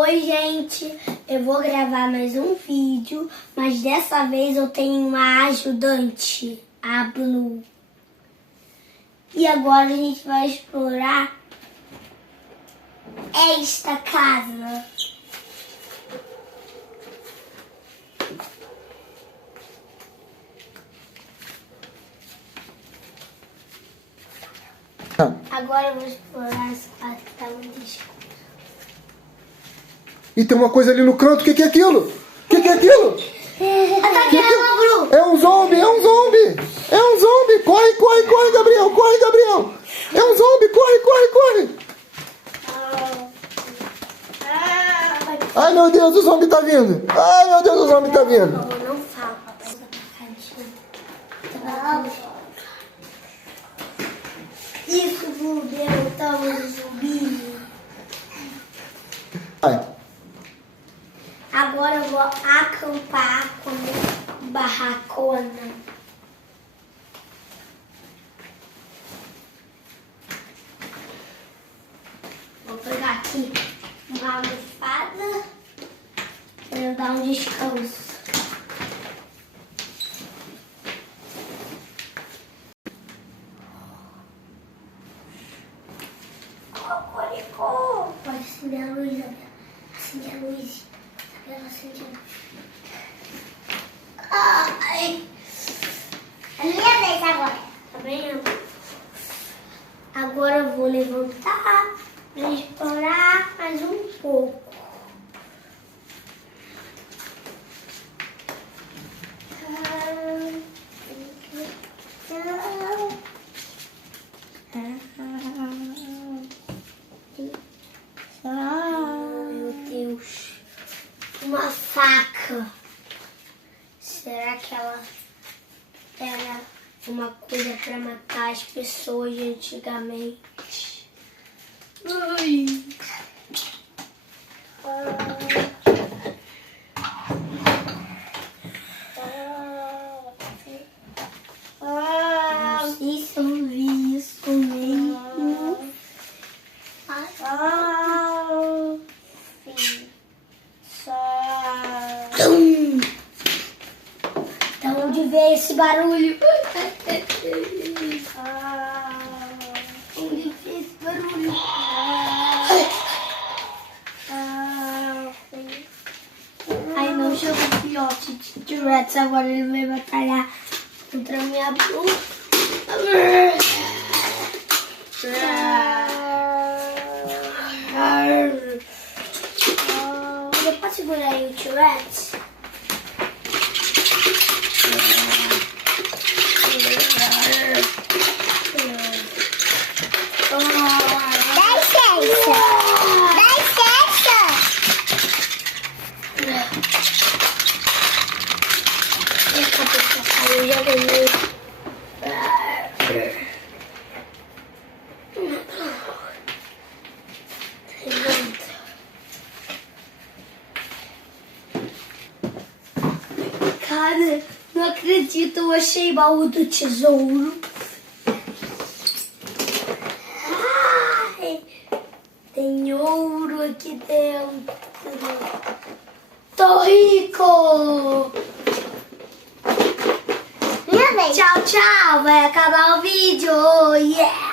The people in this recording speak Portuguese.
Oi, gente, eu vou gravar mais um vídeo, mas dessa vez eu tenho uma ajudante, a Blue. E agora a gente vai explorar esta casa. Agora eu vou explorar essa parte que tá muito escura. E tem uma coisa ali no canto, o que é aquilo? O que é aquilo? É um zombie, é um zombie! É um zombie! Corre, corre, corre, Gabriel! Corre, Gabriel! É um zombie! Corre, corre, corre! Ai, meu Deus, o zombie tá vindo! Ai, meu Deus, o zombie tá vindo! Não fala, papai. Isso, Blue, derrotamos o zumbi. Ai. Agora eu vou acampar com a barracona. Vou pegar aqui uma almofada para eu dar um descanso. Pode acender a luz, Gabriel. Acende a luz. Gabriel, acende a luz. Ai. É minha vez agora. Tá vendo? Agora eu vou levantar para explorar mais um pouco. Meu Deus, uma faca. Será que ela era uma coisa para matar as pessoas de antigamente? Ai. Não sei se eu vi isso mesmo. Da onde veio esse barulho? Onde veio esse barulho? Ai, não chegou o filhote de T-Rex, agora ele vai batalhar contra a minha Blue. Você pode segurar aí o T-Rex? Cara, não acredito, eu achei baú do tesouro. Ai, tem ouro aqui dentro. Tô rico! Tchau, tchau, vai acabar o vídeo. Yeah!